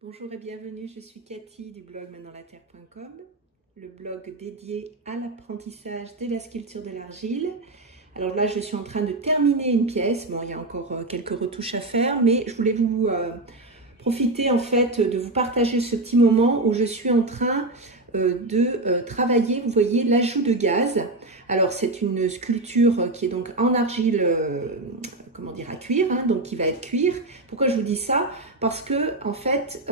Bonjour et bienvenue, je suis Cathy du blog MaindansLaTerre.com, le blog dédié à l'apprentissage de la sculpture de l'argile. Alors là, je suis en train de terminer une pièce. Bon, il y a encore quelques retouches à faire, mais je voulais vous profiter en fait de vous partager ce petit moment où je suis en train de travailler, vous voyez, l'ajout de gaz. Alors c'est une sculpture qui est donc en argile, comment dire, à cuire, hein, donc qui va être cuir. Pourquoi je vous dis ça? Parce que en fait,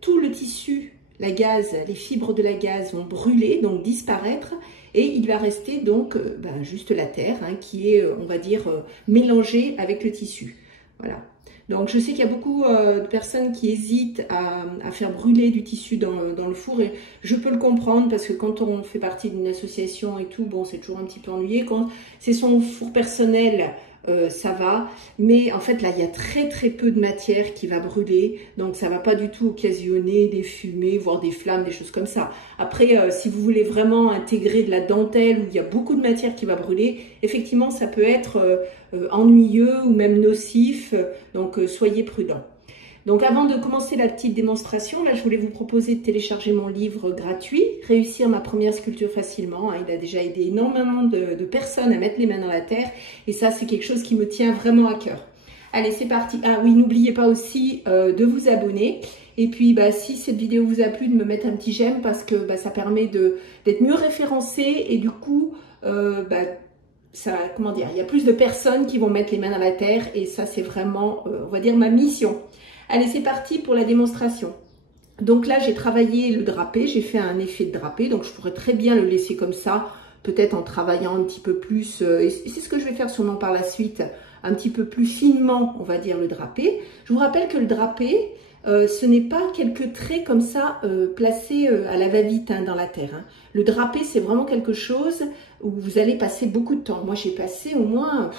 tout le tissu, la gaze, les fibres de la gaze vont brûler, donc disparaître, et il va rester donc juste la terre, hein, qui est, on va dire, mélangée avec le tissu. Voilà. Donc je sais qu'il y a beaucoup de personnes qui hésitent à faire brûler du tissu dans le four, et je peux le comprendre parce que quand on fait partie d'une association et tout, bon, c'est toujours un petit peu ennuyé. Quand c'est son four personnel, ça va, mais en fait là il y a très peu de matière qui va brûler, donc ça va pas du tout occasionner des fumées, voire des flammes, des choses comme ça. Après si vous voulez vraiment intégrer de la dentelle où il y a beaucoup de matière qui va brûler, effectivement ça peut être ennuyeux ou même nocif, donc soyez prudents. Donc avant de commencer la petite démonstration, là je voulais vous proposer de télécharger mon livre gratuit, Réussir ma première sculpture facilement. Il a déjà aidé énormément de personnes à mettre les mains dans la terre, et ça c'est quelque chose qui me tient vraiment à cœur. Allez, c'est parti. Ah oui, n'oubliez pas aussi de vous abonner, et puis si cette vidéo vous a plu, de me mettre un petit j'aime, parce que ça permet d'être mieux référencé, et du coup ça, comment dire, il y a plus de personnes qui vont mettre les mains dans la terre, et ça c'est vraiment, on va dire, ma mission. Allez, c'est parti pour la démonstration. Donc là, j'ai travaillé le drapé, j'ai fait un effet de drapé, donc je pourrais très bien le laisser comme ça, peut-être en travaillant un petit peu plus, et c'est ce que je vais faire sûrement par la suite, un petit peu plus finement, on va dire, le drapé. Je vous rappelle que le drapé, ce n'est pas quelques traits comme ça placés à la va-vite dans la terre. Hein. Le drapé, c'est vraiment quelque chose où vous allez passer beaucoup de temps. Moi, j'ai passé au moins,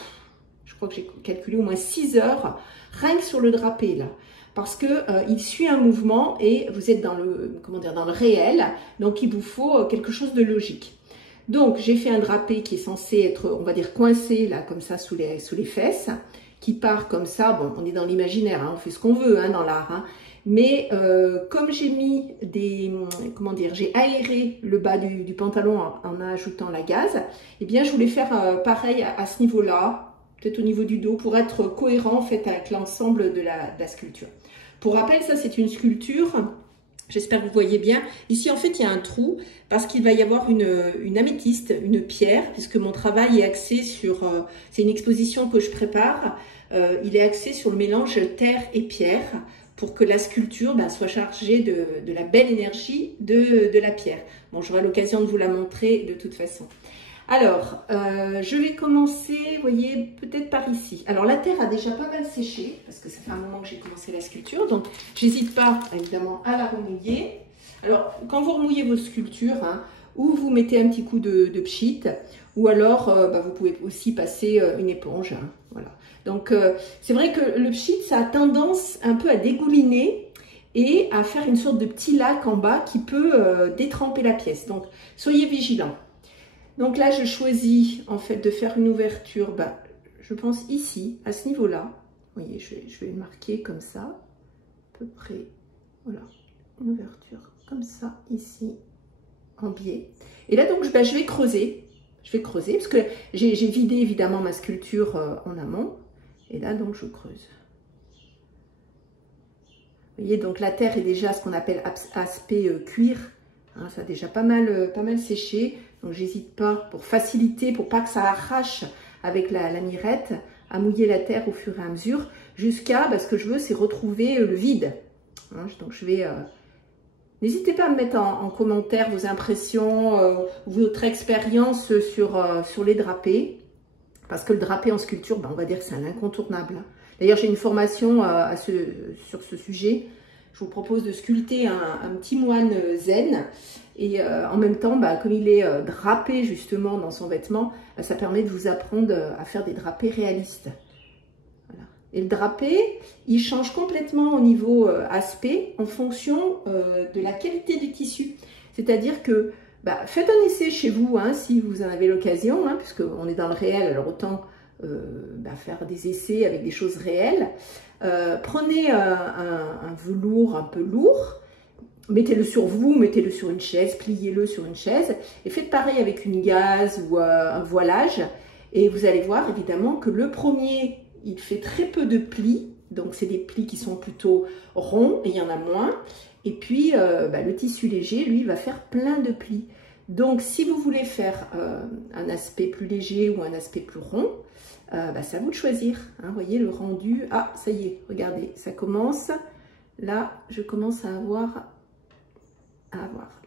je crois que j'ai calculé au moins 6 heures, rien que sur le drapé là. Parce que il suit un mouvement et vous êtes dans le, comment dire, dans le réel, donc il vous faut quelque chose de logique. Donc j'ai fait un drapé qui est censé être, on va dire, coincé là comme ça sous les fesses, qui part comme ça. Bon, on est dans l'imaginaire, hein, on fait ce qu'on veut dans l'art, hein. Mais comme j'ai mis des, comment dire, j'ai aéré le bas du pantalon en ajoutant la gaze, eh bien je voulais faire pareil à ce niveau-là, peut-être au niveau du dos, pour être cohérent en fait avec l'ensemble de la sculpture. Pour rappel, ça c'est une sculpture, j'espère que vous voyez bien. Ici en fait il y a un trou parce qu'il va y avoir une améthyste, une pierre, puisque mon travail est axé sur, c'est une exposition que je prépare, il est axé sur le mélange terre et pierre, pour que la sculpture soit chargée de la belle énergie de la pierre. Bon, j'aurai l'occasion de vous la montrer de toute façon. Alors, je vais commencer, vous voyez, peut-être par ici. Alors, la terre a déjà pas mal séché, parce que ça fait un moment que j'ai commencé la sculpture, donc j'hésite pas, évidemment, à la remouiller. Alors, quand vous remouillez vos sculptures, hein, ou vous mettez un petit coup de pchit, ou alors, vous pouvez aussi passer une éponge, hein, voilà. Donc, c'est vrai que le pchit, ça a tendance un peu à dégouliner et à faire une sorte de petit lac en bas qui peut détremper la pièce. Donc, soyez vigilants. Donc là, je choisis en fait de faire une ouverture, je pense ici, à ce niveau-là. Vous voyez, je vais le marquer comme ça, à peu près. Voilà, une ouverture comme ça, ici, en biais. Et là, donc, je vais creuser. Je vais creuser, parce que j'ai vidé évidemment ma sculpture en amont. Et là, donc, je creuse. Vous voyez, donc la terre est déjà ce qu'on appelle aspect cuir. Hein, ça a déjà pas mal séché. Donc, j'hésite pas, pour faciliter, pour pas que ça arrache avec la mirette, à mouiller la terre au fur et à mesure, jusqu'à, ce que je veux, c'est retrouver le vide. Hein, donc, je vais... N'hésitez pas à me mettre en commentaire vos impressions, votre expérience sur les drapés. Parce que le drapé en sculpture, on va dire que c'est un incontournable. D'ailleurs, j'ai une formation sur ce sujet. Je vous propose de sculpter un petit moine zen. Et en même temps, comme il est drapé justement dans son vêtement, ça permet de vous apprendre à faire des drapés réalistes. Voilà. Et le drapé, il change complètement au niveau aspect en fonction de la qualité du tissu. C'est-à-dire que faites un essai chez vous, hein, si vous en avez l'occasion, hein, puisqu'on est dans le réel, alors autant faire des essais avec des choses réelles. Prenez un velours un peu lourd, mettez-le sur vous, mettez-le sur une chaise, pliez-le sur une chaise et faites pareil avec une gaze ou un voilage. Et vous allez voir évidemment que le premier, il fait très peu de plis, donc c'est des plis qui sont plutôt ronds et il y en a moins. Et puis le tissu léger, lui, va faire plein de plis. Donc si vous voulez faire un aspect plus léger ou un aspect plus rond, c'est à vous de choisir. Hein, vous voyez le rendu, ah ça y est, regardez, ça commence. Là, je commence à avoir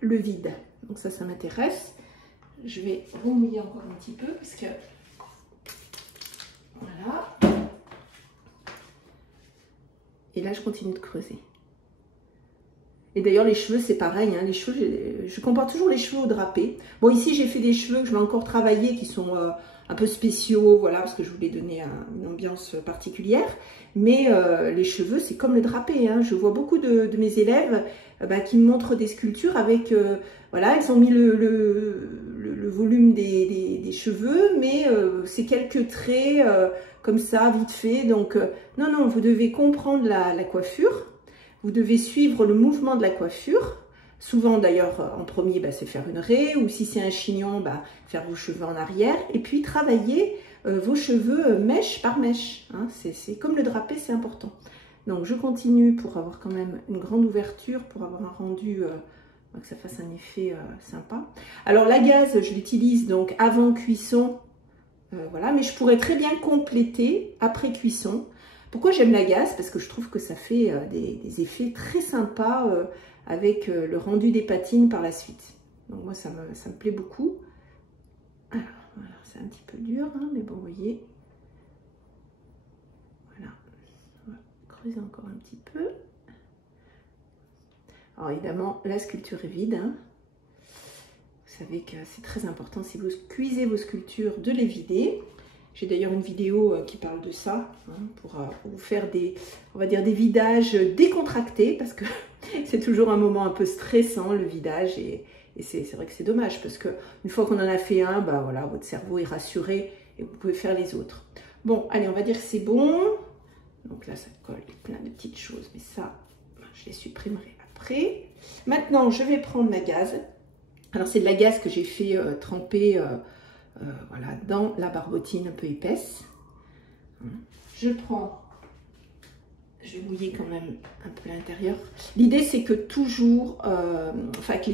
le vide. Donc ça m'intéresse. Je vais remouiller encore un petit peu parce que voilà. Et là, je continue de creuser. Et d'ailleurs, les cheveux, c'est pareil. Hein, les cheveux, je compare toujours les cheveux aux drapés. Bon, ici, j'ai fait des cheveux que je vais encore travailler qui sont un peu spéciaux, voilà, parce que je voulais donner une ambiance particulière. Mais les cheveux, c'est comme le drapé. Hein. Je vois beaucoup de mes élèves qui me montrent des sculptures avec, voilà, ils ont mis le volume des cheveux, mais c'est quelques traits comme ça, vite fait. Donc, non, vous devez comprendre la coiffure. Vous devez suivre le mouvement de la coiffure. Souvent d'ailleurs, en premier, c'est faire une raie, ou si c'est un chignon, faire vos cheveux en arrière. Et puis travailler vos cheveux mèche par mèche. Hein. C'est comme le drapé, c'est important. Donc je continue pour avoir quand même une grande ouverture, pour avoir un rendu, que ça fasse un effet sympa. Alors la gaze, je l'utilise donc avant cuisson, voilà, mais je pourrais très bien compléter après cuisson. Pourquoi j'aime la gaze? Parce que je trouve que ça fait des effets très sympas avec le rendu des patines par la suite. Donc moi, ça me plaît beaucoup. Alors, voilà, c'est un petit peu dur, hein, mais bon, vous voyez. Voilà. On va creuser encore un petit peu. Alors évidemment, la sculpture est vide. Hein. Vous savez que c'est très important, si vous cuisez vos sculptures, de les vider. J'ai d'ailleurs une vidéo qui parle de ça, hein, pour vous faire on va dire des vidages décontractés, parce que c'est toujours un moment un peu stressant, le vidage, et c'est vrai que c'est dommage, parce qu'une fois qu'on en a fait un, voilà, votre cerveau est rassuré et vous pouvez faire les autres. Bon, allez, on va dire que c'est bon. Donc là, ça colle plein de petites choses, mais ça, je les supprimerai après. Maintenant, je vais prendre ma gaze. Alors, c'est de la gaze que j'ai fait tremper voilà, dans la barbotine un peu épaisse. Je vais mouiller quand même un peu l'intérieur. L'idée, c'est que toujours, que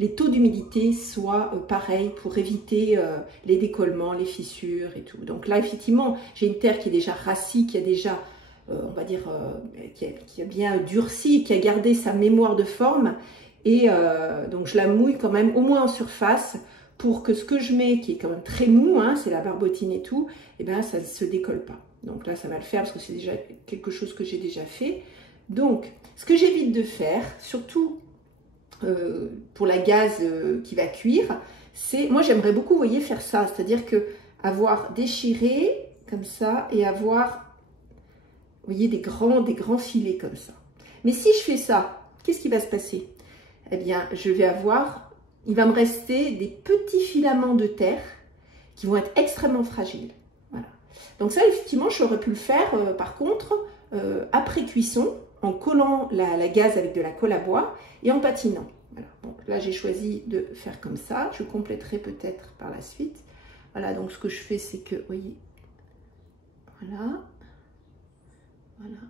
les taux d'humidité soient pareils pour éviter les décollements, les fissures et tout. Donc là, effectivement, j'ai une terre qui est déjà rassie, qui a déjà, on va dire, qui a bien durci, qui a gardé sa mémoire de forme. Et donc, je la mouille quand même, au moins en surface, pour que ce que je mets, qui est quand même très mou, hein, c'est la barbotine et tout, et ça ne se décolle pas. Donc là, ça va le faire parce que c'est déjà quelque chose que j'ai déjà fait. Donc, ce que j'évite de faire, surtout pour la gaze qui va cuire, c'est, moi j'aimerais beaucoup, vous voyez, faire ça, c'est-à-dire que avoir déchiré comme ça et avoir, vous voyez, des grands filets comme ça. Mais si je fais ça, qu'est-ce qui va se passer? Eh bien, je vais avoir... Il va me rester des petits filaments de terre qui vont être extrêmement fragiles. Voilà. Donc ça, effectivement, j'aurais pu le faire, par contre, après cuisson, en collant la gaze avec de la colle à bois et en patinant. Voilà. Bon, là, j'ai choisi de faire comme ça. Je compléterai peut-être par la suite. Voilà, donc ce que je fais, c'est que, vous voyez, voilà, voilà.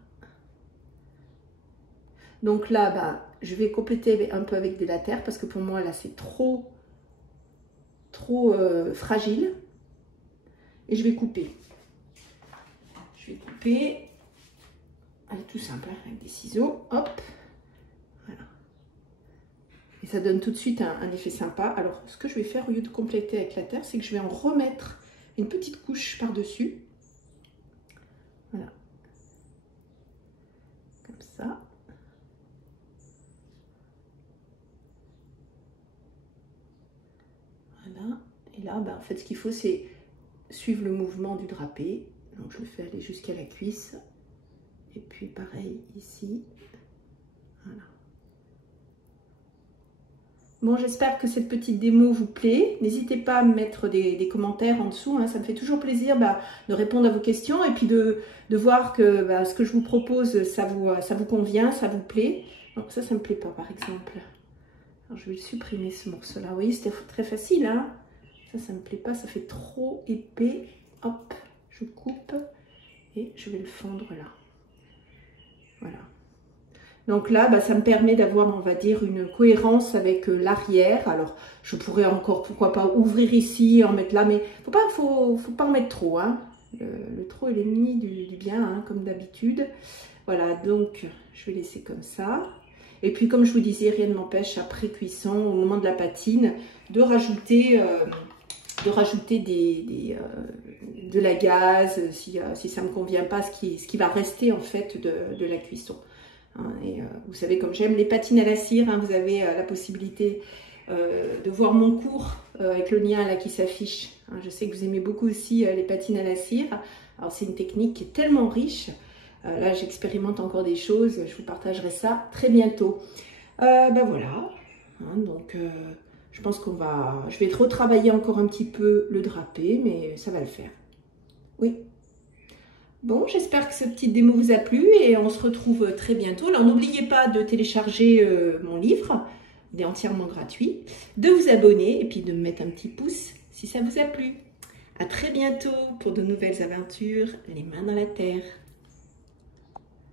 Donc là, je vais compléter un peu avec de la terre parce que pour moi, là, c'est trop fragile. Et je vais couper. Je vais couper. Allez, tout simple, hein, avec des ciseaux. Hop. Voilà. Et ça donne tout de suite un effet sympa. Alors, ce que je vais faire au lieu de compléter avec la terre, c'est que je vais en remettre une petite couche par-dessus. Voilà. Comme ça. Voilà. Et là, en fait, ce qu'il faut, c'est suivre le mouvement du drapé. Donc, je le fais aller jusqu'à la cuisse. Et puis, pareil, ici. Voilà. Bon, j'espère que cette petite démo vous plaît. N'hésitez pas à me mettre des commentaires en dessous. Hein. Ça me fait toujours plaisir de répondre à vos questions et puis de voir que ce que je vous propose, ça vous convient, ça vous plaît. Donc ça me plaît pas, par exemple. Alors, je vais le supprimer, ce morceau-là. Vous voyez, c'était très facile. Hein. Ça me plaît pas. Ça fait trop épais. Hop, je coupe et je vais le fondre là. Voilà. Donc là, ça me permet d'avoir, on va dire, une cohérence avec l'arrière. Alors, je pourrais encore, pourquoi pas, ouvrir ici, en mettre là, mais faut pas en mettre trop. Hein. Le trop est l'ennemi du bien, hein, comme d'habitude. Voilà, donc, je vais laisser comme ça. Et puis, comme je vous disais, rien ne m'empêche, après cuisson, au moment de la patine, de rajouter de la gaze, si ça ne me convient pas, ce qui va rester, en fait, de la cuisson. Et vous savez, comme j'aime les patines à la cire, hein, vous avez la possibilité de voir mon cours avec le lien là qui s'affiche. Hein, je sais que vous aimez beaucoup aussi les patines à la cire. Alors c'est une technique qui est tellement riche. Là j'expérimente encore des choses, je vous partagerai ça très bientôt. Voilà, hein, donc je pense je vais retravailler encore un petit peu le drapé, mais ça va le faire. Oui. Bon, j'espère que ce petit démo vous a plu et on se retrouve très bientôt. Alors, n'oubliez pas de télécharger mon livre, il est entièrement gratuit, de vous abonner et puis de me mettre un petit pouce si ça vous a plu. À très bientôt pour de nouvelles aventures, les mains dans la terre.